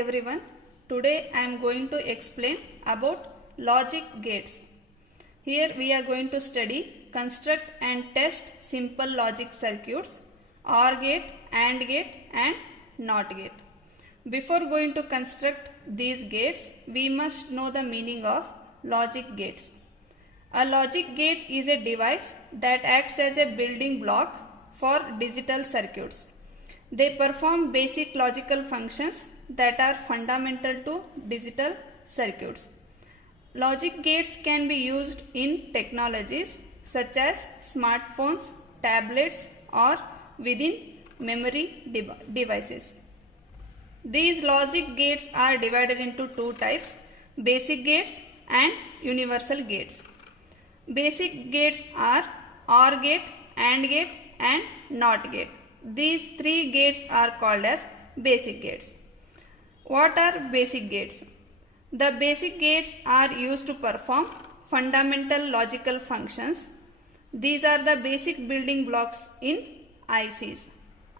everyone. Today I am going to explain about logic gates. Here we are going to study, construct and test simple logic circuits, OR gate, AND gate and NOT gate. Before going to construct these gates, we must know the meaning of logic gates. A logic gate is a device that acts as a building block for digital circuits. They perform basic logical functions that are fundamental to digital circuits. Logic gates can be used in technologies such as smartphones, tablets or within memory devices. These logic gates are divided into two types, basic gates and universal gates. Basic gates are OR gate, AND gate and NOT gate. These three gates are called as basic gates. What are basic gates? The basic gates are used to perform fundamental logical functions. These are the basic building blocks in ICs.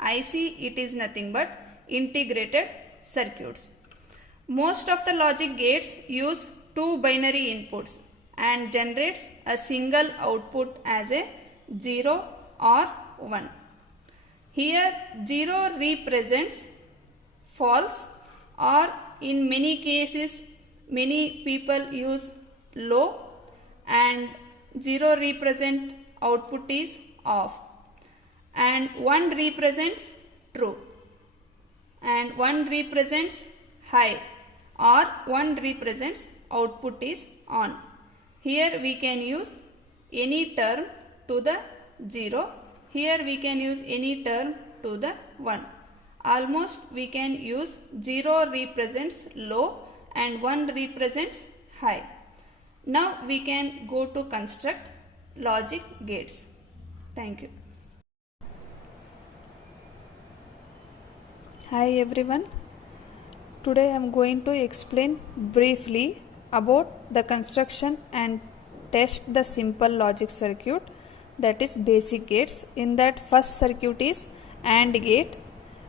IC, it is nothing but integrated circuits. Most of the logic gates use two binary inputs and generates a single output as a 0 or 1. Here 0 represents false, or in many cases many people use low, and 0 represent output is off, and 1 represents true, and 1 represents high, or 1 represents output is on. Here we can use any term to the 0. Here we can use any term to the 1. Almost we can use 0 represents low and 1 represents high. Now we can go to construct logic gates. Thank you. Hi everyone. Today I am going to explain briefly about the construction and test the simple logic circuit, that is basic gates. In that, first circuit is AND gate,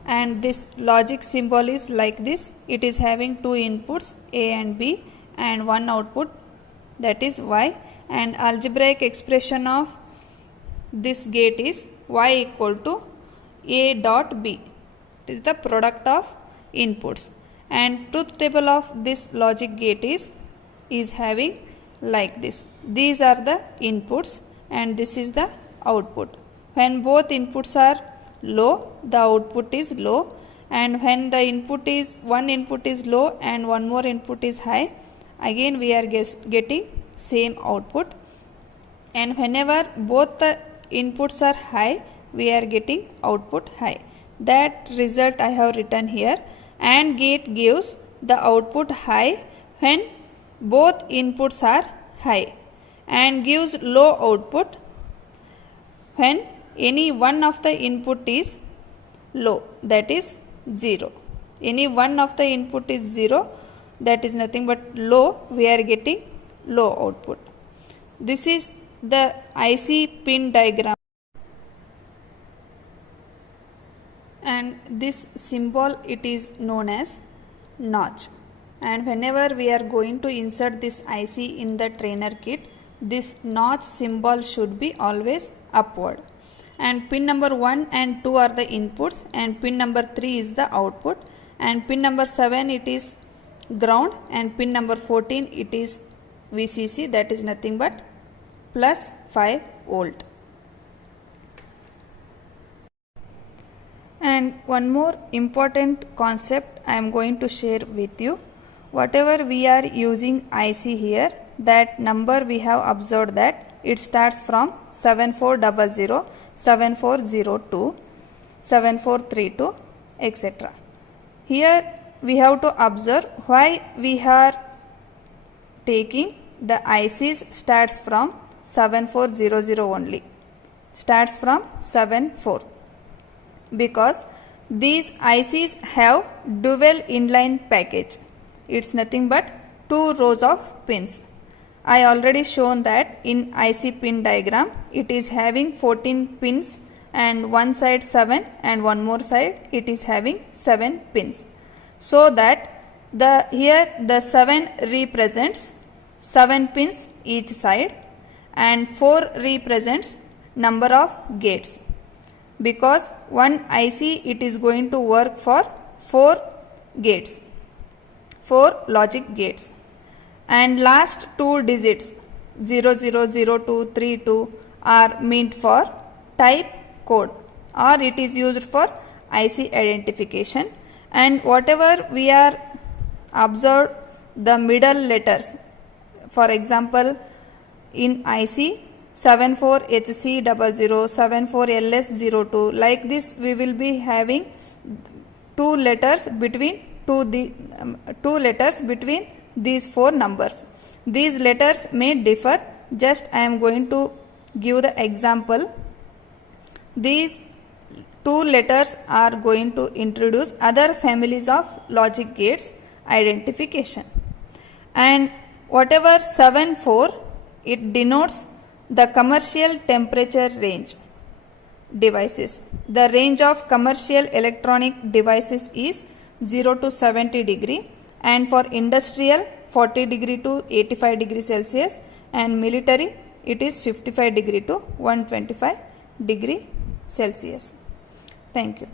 and this logic symbol is like this. It is having two inputs A and B and one output, that is Y, and algebraic expression of this gate is Y equal to A dot B. It is the product of inputs, and truth table of this logic gate is having like this. These are the inputs and this is the output. When both inputs are low, the output is low, and when the input is one input is low and one more input is high, again we are getting same output, and whenever both the inputs are high, we are getting output high. That result I have written here. AND gate gives the output high when both inputs are high, and gives low output when any one of the input is low, that is 0. Any one of the input is 0, that is nothing but low, we are getting low output. This is the IC pin diagram, and this symbol it is known as notch, and whenever we are going to insert this IC in the trainer kit, this notch symbol should be always upward. And pin number 1 and 2 are the inputs, and pin number 3 is the output, and pin number 7 it is ground, and pin number 14 it is VCC, that is nothing but plus 5 volt. And one more important concept I am going to share with you. Whatever we are using IC here, that number we have observed that it starts from 7400, 7402, 7432, etc. Here we have to observe why we are taking the ICs starts from 7400 only, starts from 74, because these ICs have dual inline package. It's nothing but 2 rows of pins. I already shown that in IC pin diagram. It is having 14 pins, and one side 7 and one more side it is having 7 pins. So that Here the 7 represents 7 pins each side and 4 represents number of gates, because one IC it is going to work for 4 gates, 4 logic gates, and last 2 digits 000232 are meant for type code, or it is used for IC identification. And whatever we are observed the middle letters, for example in IC 74HC00, 74LS02, like this we will be having two letters between these 4 numbers. These letters may differ. Just I am going to give the example. These 2 letters are going to introduce other families of logic gates identification. And whatever 74, it denotes the commercial temperature range devices. The range of commercial electronic devices is 0 to 70 degree, and for industrial 40 degree to 85 degree Celsius, and military it is 55 degree to 125 degree Celsius. Thank you.